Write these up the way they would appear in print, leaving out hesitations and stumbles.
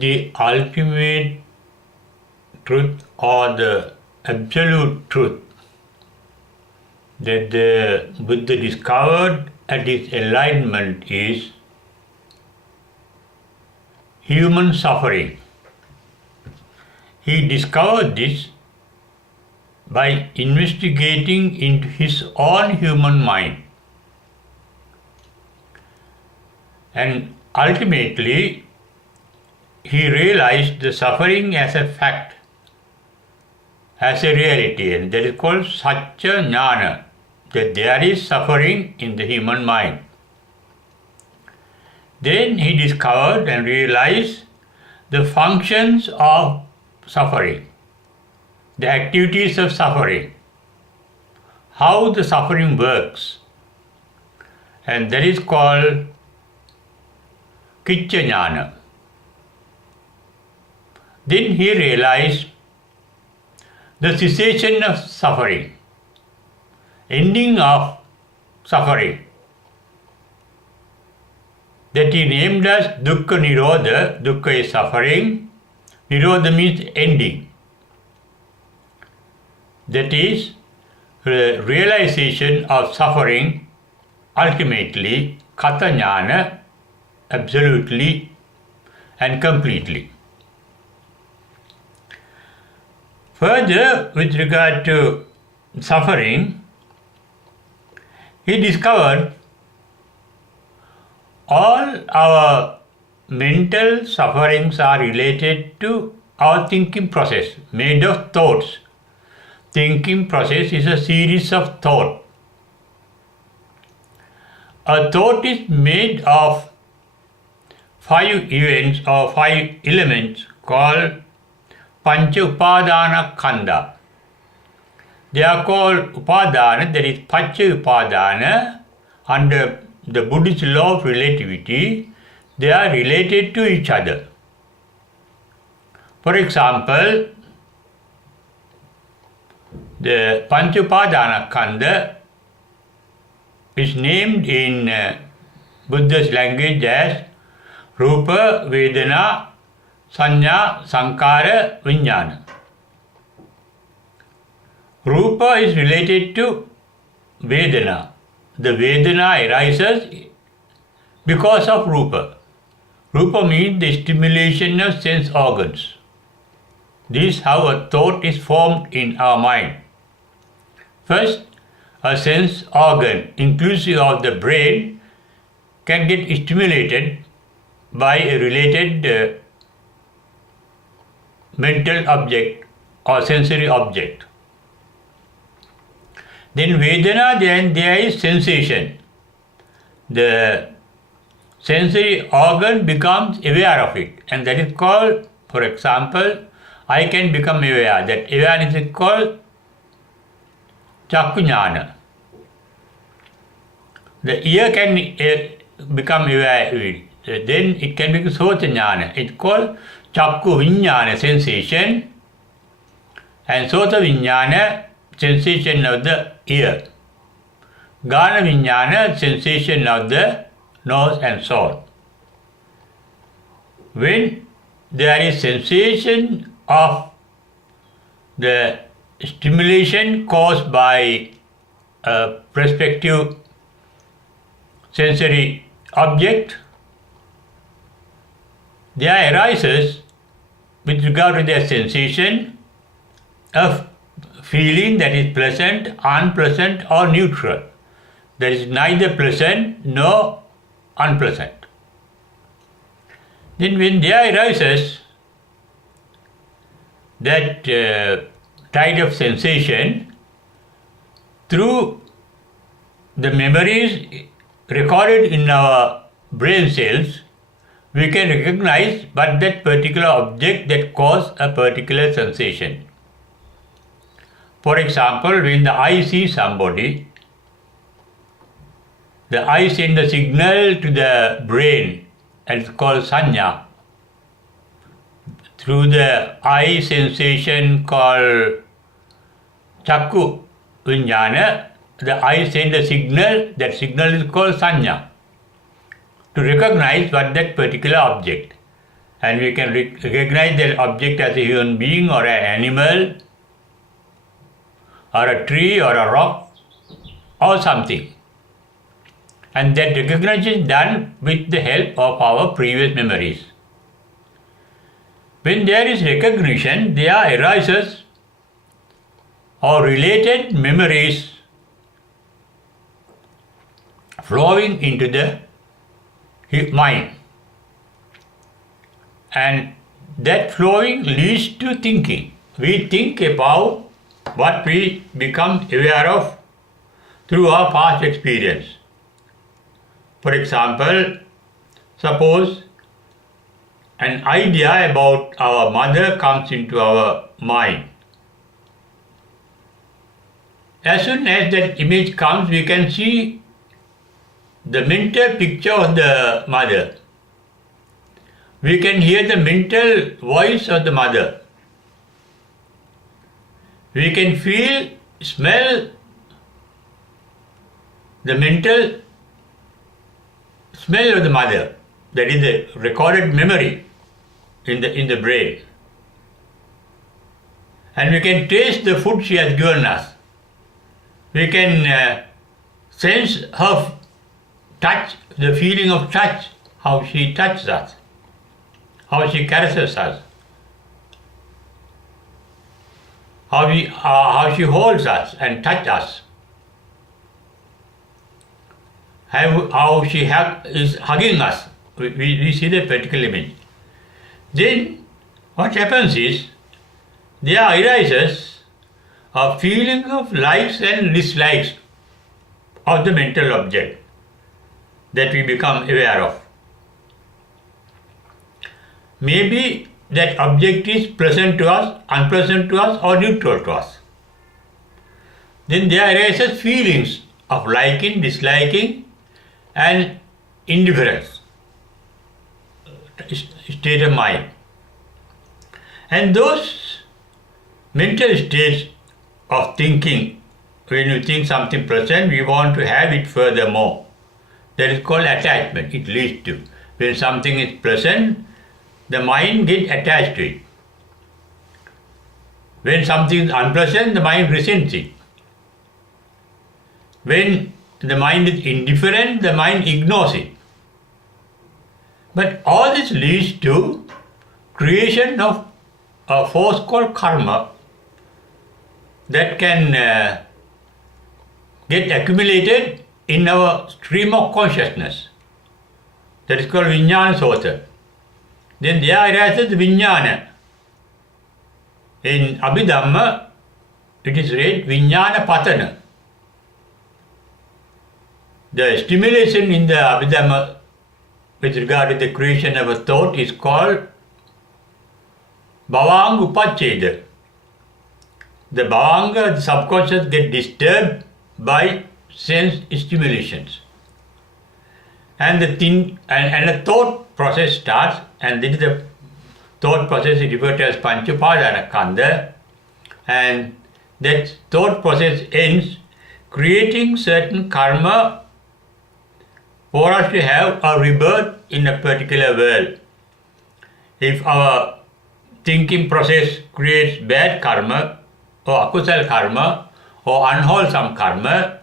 the ultimate truth or the absolute truth that the Buddha discovered at his enlightenment is human suffering. He discovered this by investigating into his own human mind. And ultimately, he realized the suffering as a fact, as a reality, and that is called Satya Jnana, that there is suffering in the human mind. Then he discovered and realized the functions of suffering, the activities of suffering, how the suffering works, and that is called Kicca Jnana. Then he realized the cessation of suffering, ending of suffering, that he named as Dukkha Nirodha. Dukkha is suffering, Nirodha means ending. That is realization of suffering, ultimately, Kata Jnana, absolutely and completely. Further, with regard to suffering, he discovered all our mental sufferings are related to our thinking process, made of thoughts. Thinking process is a series of thoughts. A thought is made of 5 events or 5 elements called Pancha Upadana Khandha. They are called Upadana, that is Pancha Upadana. Under the Buddhist law of relativity, they are related to each other. For example, the Pancha Upadana Khandha is named in Buddha's language as Rupa, Vedana, Sanya, Sankara, Vijnana. Rupa is related to Vedana. The Vedana arises because of Rupa. Rupa means the stimulation of sense organs. This is how a thought is formed in our mind. First, a sense organ, inclusive of the brain, can get stimulated by a related mental object or sensory object. Then Vedana, then there is sensation. The sensory organ becomes aware of it, and that is called, for example, I can become aware. That awareness is called Chakku Jnana. The ear can become aware of it. Then it can become Sota Jnana. It's called Chakku Vijnana, sensation, and Sota Vijnana, sensation of the ear. Gana Vijnana, sensation of the nose and so on. When there is sensation of the stimulation caused by a prospective sensory object, there arises, with regard to their sensation, a feeling that is pleasant, unpleasant, or neutral. There is neither pleasant nor unpleasant. Then when there arises that tide of sensation, through the memories recorded in our brain cells, we can recognize but that particular object that caused a particular sensation. For example, when the eye sees somebody, the eye sends a signal to the brain, and it's called sanya. Through the eye sensation called chakku vijnana, the eye sends a signal, that signal is called sanya, to recognize what that particular object. and we can recognize that object as a human being or an animal or a tree or a rock or something. And that recognition is done with the help of our previous memories. When there is recognition, there arises or related memories flowing into the mind. And that flowing leads to thinking. We think about what we become aware of through our past experience. For example, suppose an idea about our mother comes into our mind. As soon as that image comes, we can see the mental picture of the mother. We can hear the mental voice of the mother. We can feel, smell the mental smell of the mother. That is the recorded memory in the brain. And we can taste the food she has given us. We can sense her touch, the feeling of touch, how she touches us, how she caresses us, how she holds us and touches us, how she is hugging us. We see the particular image. Then what happens is there arises a feeling of likes and dislikes of the mental object that we become aware of. Maybe that object is pleasant to us, unpleasant to us, or neutral to us. Then there arises feelings of liking, disliking, and indifference, state of mind. And those mental states of thinking, when you think something pleasant, we want to have it furthermore. That is called attachment. It leads to. When something is pleasant, the mind gets attached to it. When something is unpleasant, the mind resents it. When the mind is indifferent, the mind ignores it. But all this leads to creation of a force called karma that can get accumulated in our stream of consciousness. That is called vijnana sota. Then there arises vijnana. In Abhidhamma, it is read vijnanappavattana. The stimulation in the Abhidhamma with regard to the creation of a thought is called bhavanga upachcheda. The bhavanga, the subconscious, get disturbed by sense stimulations. And the thought process starts, and this is the thought process is referred to as pancha upadana skandha, and that thought process ends creating certain karma for us to have a rebirth in a particular world. If our thinking process creates bad karma or akusala karma or unwholesome karma,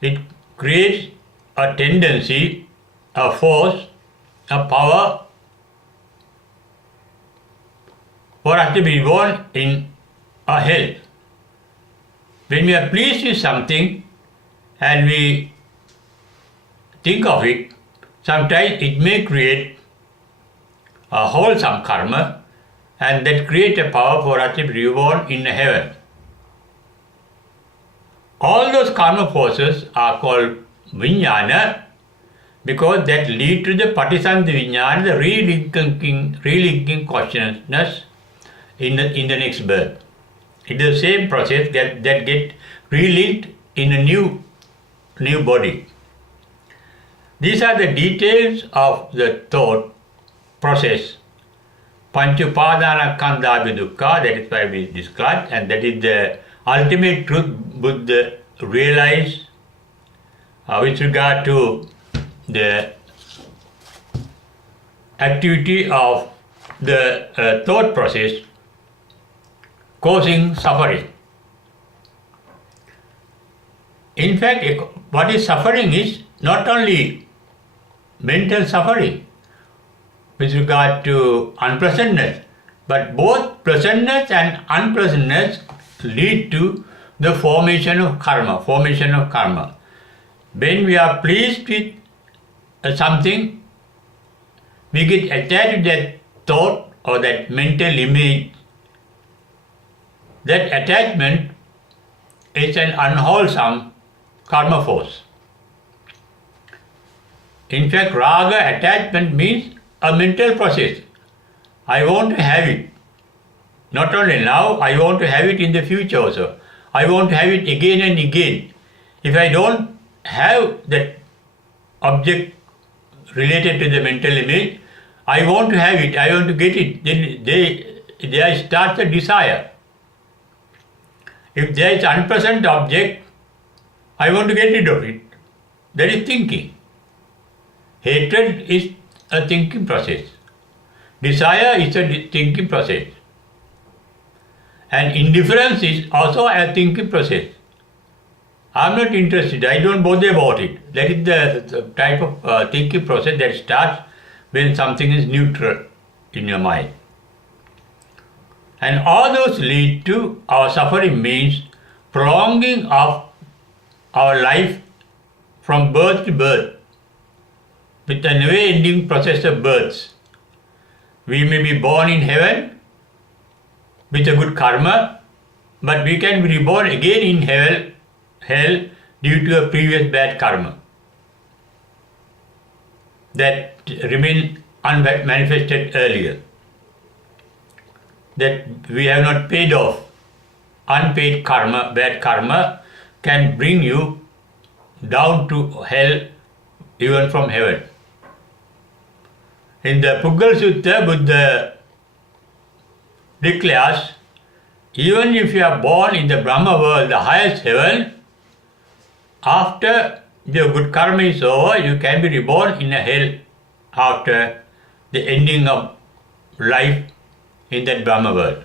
it creates a tendency, a force, a power for us to be born in a hell. When we are pleased with something and we think of it, sometimes it may create a wholesome karma, and that create a power for us to be reborn in heaven. All those karma forces are called vijnana because that lead to the patisanti vijnana, the relinking consciousness in the next birth. It is the same process that get relinked in a new body. These are the details of the thought process. Pancha upadana skandha dukkha, that is why we described, and that is the ultimate truth Buddha realized with regard to the activity of the thought process causing suffering. In fact, what is suffering is not only mental suffering with regard to unpleasantness, but both pleasantness and unpleasantness lead to the formation of karma. When we are pleased with something, we get attached to that thought or that mental image. That attachment is an unwholesome karma force. In fact, raga, attachment, means a mental process. I want to have it. Not only now, I want to have it in the future also. I want to have it again and again. If I don't have that object related to the mental image, I want to have it, I want to get it, then there starts a desire. If there is unpleasant object, I want to get rid of it. That is thinking. Hatred is a thinking process. Desire is a thinking process. And indifference is also a thinking process. I am not interested, I don't bother about it. That is the type of thinking process that starts when something is neutral in your mind. And all those lead to our suffering, means prolonging of our life from birth to birth with a never-ending process of births. We may be born in heaven with a good karma, but we can be reborn again in hell due to a previous bad karma that remained unmanifested earlier, that we have not paid off. Unpaid karma, bad karma, can bring you down to hell even from heaven. In the Puggala Sutta, Buddha declares, even if you are born in the Brahma world, the highest heaven, after your good karma is over, you can be reborn in a hell after the ending of life in that Brahma world.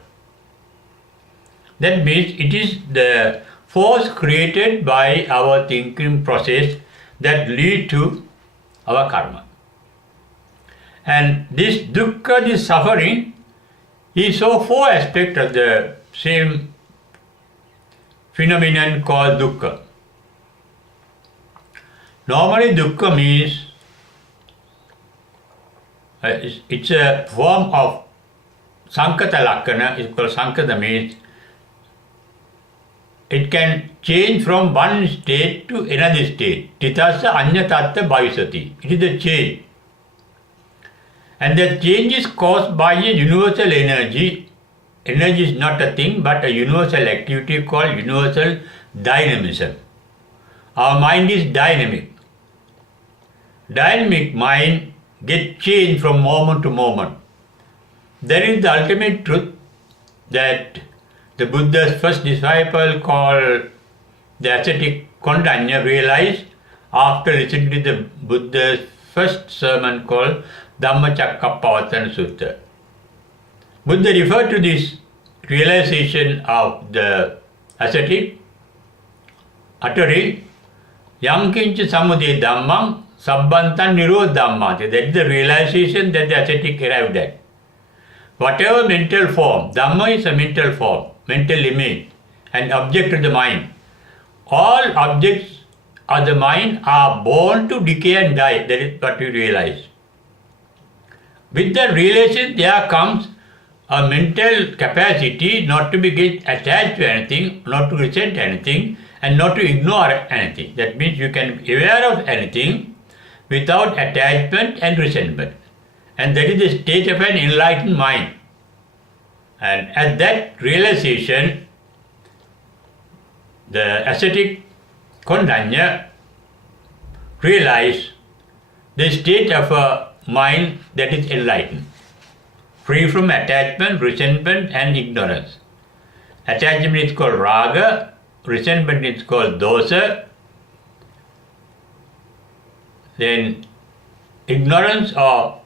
That means it is the force created by our thinking process that lead to our karma. And this dukkha, this suffering, is so four aspects of the same phenomenon called dukkha. Normally dukkha means it's a form of sankata lakkana. It's called sankata, means it can change from one state to another state. Tithassa anyatatta bhavisati. It is a change. And that change is caused by a universal energy. Energy is not a thing but a universal activity called universal dynamism. Our mind is dynamic. Dynamic mind gets changed from moment to moment. That is the ultimate truth that the Buddha's first disciple called the ascetic Kondanya realized after listening to the Buddha's first sermon called Dhammacakkappavattana Sutta. Buddha referred to this realization of the ascetic uttering Yankincha samudaya dhammam sabbantan nirodha dhammati. That is the realization that the ascetic arrived at. Whatever mental form, dhamma is a mental form, mental image, an object of the mind. All objects of the mind are born to decay and die. That is what we realize. With the realization there comes a mental capacity not to get attached to anything, not to resent anything, and not to ignore anything. That means you can be aware of anything without attachment and resentment. And that is the state of an enlightened mind. And at that realization, the ascetic Kondanya realized the state of a mind that is enlightened, free from attachment, resentment and ignorance. Attachment is called raga, resentment is called dosa, then ignorance or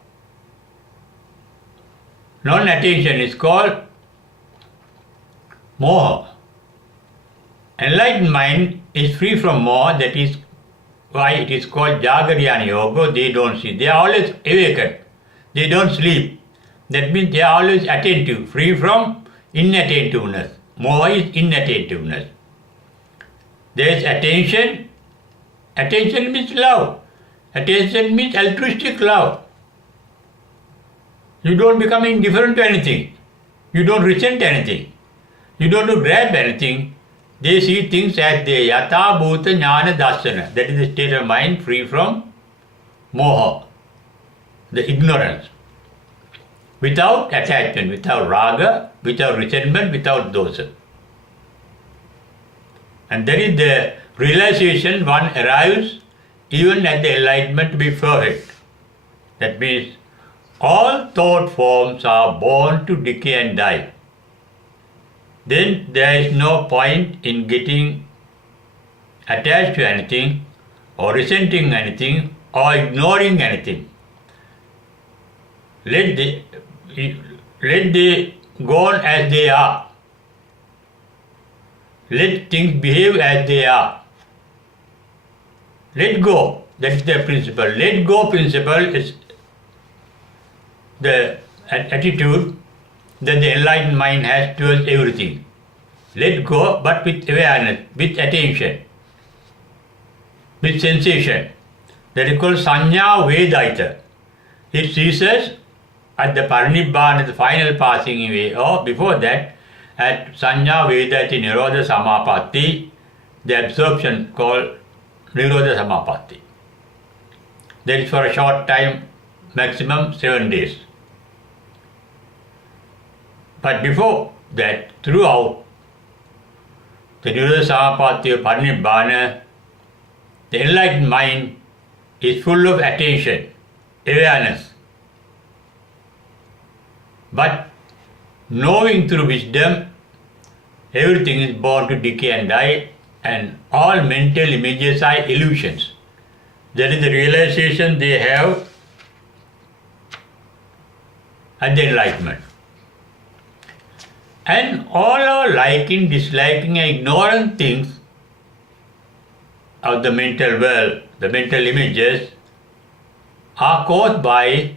non-attention is called moha. Enlightened mind is free from moha, that is why it is called Jagarayana Yoga. They don't see. They are always awakened. They don't sleep. That means they are always attentive, free from inattentiveness. Moha is inattentiveness. There is attention. Attention means love. Attention means altruistic love. You don't become indifferent to anything. You don't resent anything. You don't grab anything. They see things as they yatha bhuta jnana darsana. That is the state of mind free from moha, the ignorance. Without attachment, without raga, without resentment, without dosa. And that is the realization one arrives even at the enlightenment to be perfect. That means all thought forms are born to decay and die. Then there is no point in getting attached to anything or resenting anything or ignoring anything. Let they go on as they are. Let things behave as they are. Let go. That is the principle. Let go principle is the attitude that the enlightened mind has towards everything. Let go, but with awareness, with attention, with sensation. That is called sanya vedaita. It ceases at the parinibbana, the final passing away, or before that, at sanya vedaita nirodha samapatti, the absorption called nirodha samapatti. That is for a short time, maximum 7 days. But before that, throughout the nirodha samapatti or parinibbana, the enlightened mind is full of attention, awareness. But knowing through wisdom, everything is born to decay and die, and all mental images are illusions. That is the realization they have at the enlightenment. And all our liking, disliking, and ignorant things of the mental world, the mental images, are caused by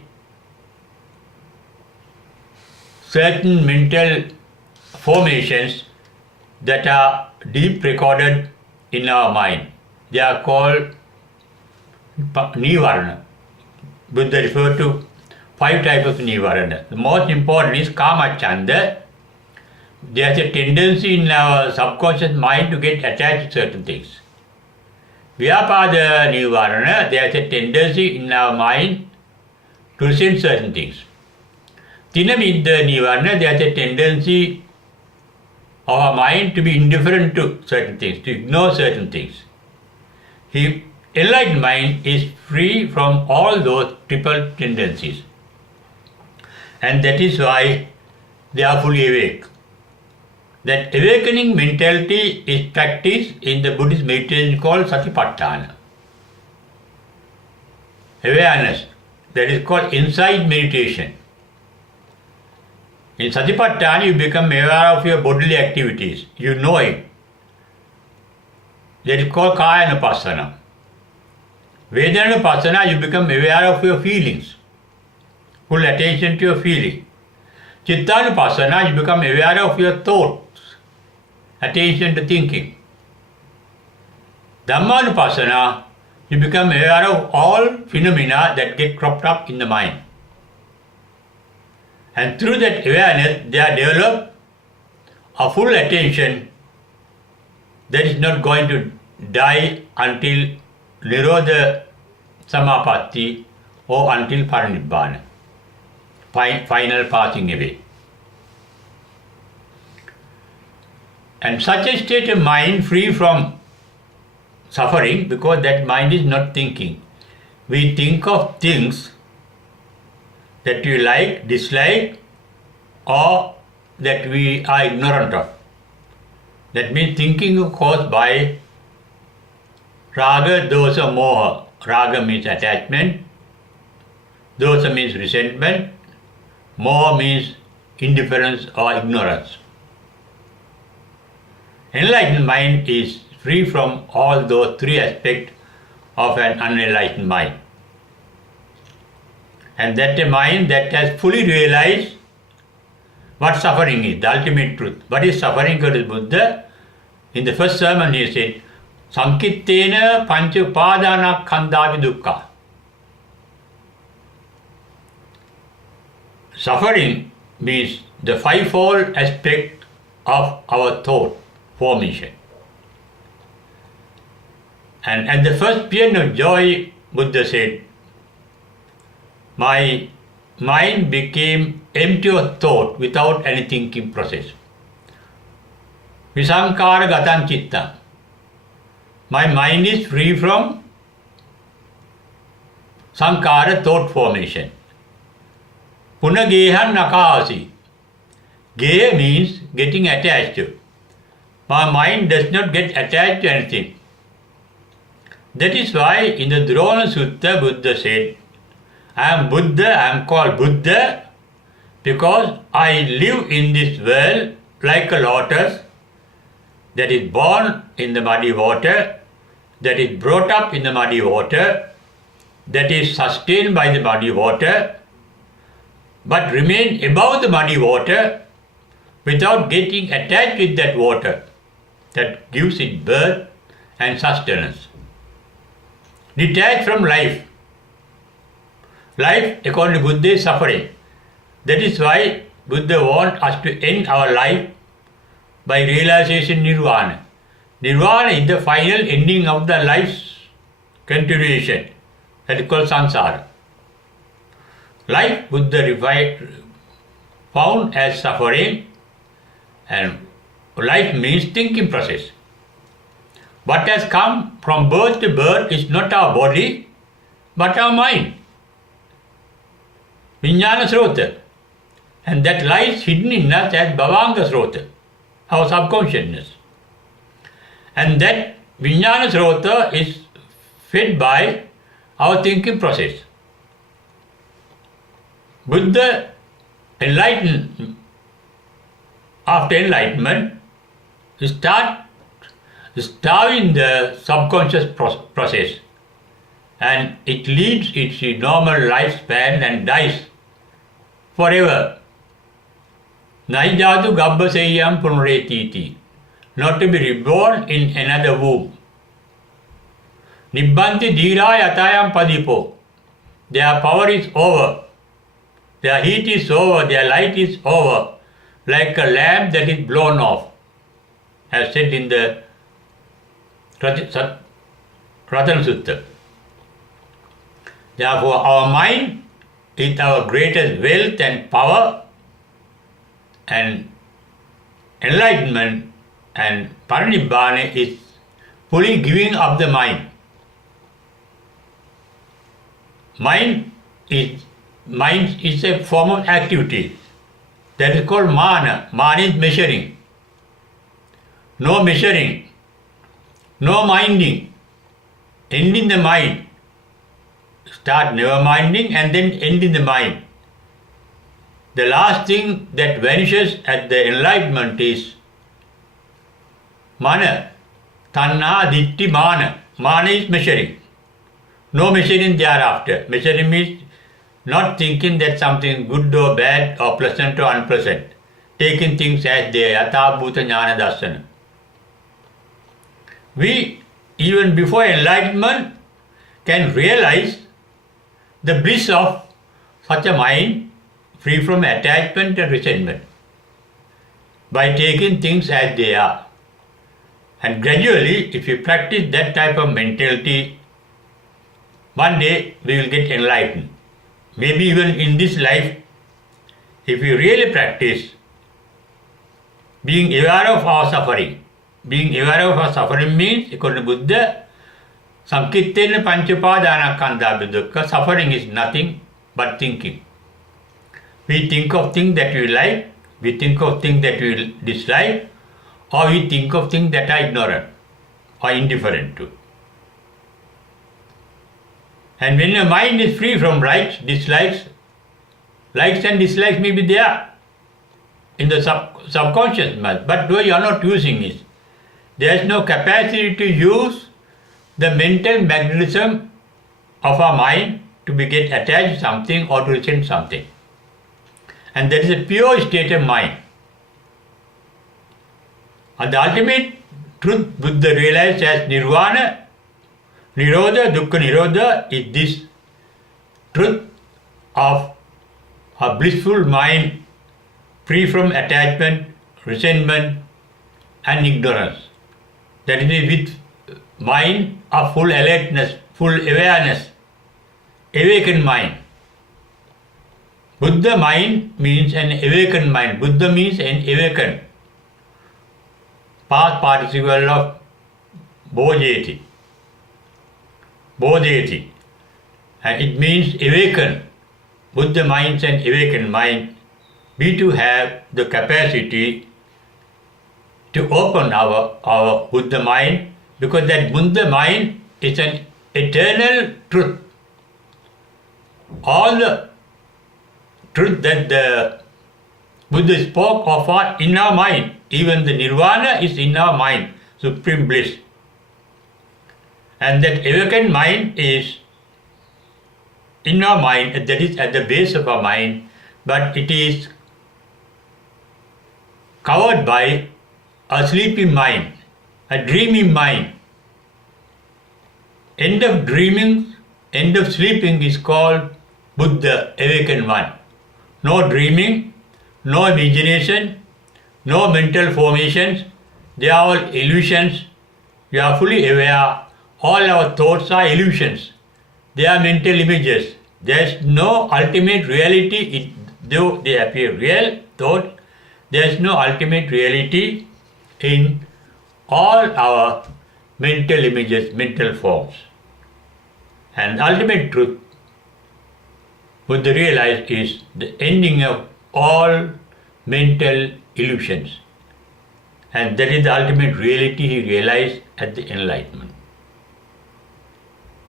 certain mental formations that are deep recorded in our mind. They are called nivarana. Buddha referred to 5 types of nivarana. The most important is kama chanda. There is a tendency in our subconscious mind to get attached to certain things. Vyapada nivarana, there is a tendency in our mind to resent certain things. Tinamidda nivarana, there is a tendency of our mind to be indifferent to certain things, to ignore certain things. The enlightened mind is free from all those triple tendencies. And that is why they are fully awake. That awakening mentality is practiced in the Buddhist meditation called satipatthana. Awareness, that is called insight meditation. In satipatthana, you become aware of your bodily activities. You know it. That is called kayanupassana. Vedanupassana, you become aware of your feelings. Full attention to your feeling. Chittanupassana, you become aware of your thoughts. Attention to thinking. Dhammanupassana, you become aware of all phenomena that get cropped up in the mind. And through that awareness, they are developed a full attention that is not going to die until nirodha samapatti or until parinibbana, final passing away. And such a state of mind free from suffering, because that mind is not thinking. We think of things that we like, dislike, or that we are ignorant of. That means thinking is caused by raga, dosa, moha. Raga means attachment, dosa means resentment, Moha means indifference or ignorance. Enlightened mind is free from all those three aspects of an unenlightened mind. And that a mind that has fully realized what suffering is, the ultimate truth. What is suffering? Because Buddha, in the first sermon, he said, Sankittena pancha upadana khandhavi dukkha. Suffering means the fivefold aspect of our thought formation. And at the first period of joy, Buddha said, my mind became empty of thought without any thinking process. Visankara gatan chitta. My mind is free from sankara, thought formation. Punagehan nakasi. Geha means getting attached to. My mind does not get attached to anything. That is why in the Drona Sutta, Buddha said, I am Buddha, I am called Buddha because I live in this world like a lotus that is born in the muddy water, that is brought up in the muddy water, that is sustained by the muddy water, but remain above the muddy water without getting attached with that water that gives it birth and sustenance. Detached from life. Life, according to Buddha, is suffering. That is why Buddha wants us to end our life by realization nirvana. Nirvana is the final ending of the life's continuation. That is called samsara. Life, Buddha found as suffering, and life means thinking process. What has come from birth to birth is not our body, but our mind. Vijnana Srota. And that lies hidden in us as Bhavanga Srota, our subconsciousness. And that Vijnana Srota is fed by our thinking process. Buddha enlightened, after enlightenment, start starving the subconscious process, and it leads its normal lifespan and dies forever. Naijadu gabbaseyam punuretiti, not to be reborn in another womb. Nibbanti dhira yatayam padipo, their power is over, their heat is over, their light is over, like a lamp that is blown off, as said in the Ratana Sutta. Therefore, our mind is our greatest wealth and power, and enlightenment and parinibbana is fully giving up the mind. Mind is a form of activity that is called mana. Mana is measuring. No measuring. No minding, end in the mind. Start never minding and then end in the mind. The last thing that vanishes at the enlightenment is mana, tanna, ditti, mana. Mana is measuring. No measuring thereafter. Measuring means not thinking that something good or bad or pleasant or unpleasant. Taking things as they are. Yatha bhuta jnana darsana. We, even before enlightenment, can realize the bliss of such a mind free from attachment and resentment by taking things as they are. And gradually, if you practice that type of mentality, one day we will get enlightened. Maybe even in this life, if you really practice being aware of our suffering. Being aware of our suffering means, according to Buddha, Sankittena panchupadana khandhavi dukkha. Suffering is nothing but thinking. We think of things that we like, we think of things that we dislike, or we think of things that are ignorant or indifferent to. And when your mind is free from likes, dislikes, Likes and dislikes may be there in the subconscious mind, but we are not using it. There is no capacity to use the mental magnetism of our mind to get attached to something or to resent something. And that is a pure state of mind. And the ultimate truth Buddha realized as nirvana, nirodha, dukkha nirodha, is this truth of a blissful mind free from attachment, resentment and ignorance. That is with mind of full alertness, full awareness, awakened mind. Buddha mind means an awakened mind. Buddha means an awakened. Past participle of bodheti. Bodheti. And it means awakened. Buddha means an awakened mind. We too have the capacity to open our Buddha mind, because that Buddha mind is an eternal truth. All the truth that the Buddha spoke of are in our mind. Even the nirvana is in our mind, supreme bliss. And that awakened mind is in our mind, that is at the base of our mind, but it is covered by a sleeping mind, a dreaming mind. End of dreaming, end of sleeping is called Buddha, awakened one. No dreaming, no imagination, no mental formations. They are all illusions. We are fully aware. All our thoughts are illusions. They are mental images. There is no ultimate reality, though they appear real thought. There is no ultimate reality in all our mental images, mental forms. And ultimate truth, Buddha realized, is the ending of all mental illusions. And that is the ultimate reality he realized at the Enlightenment.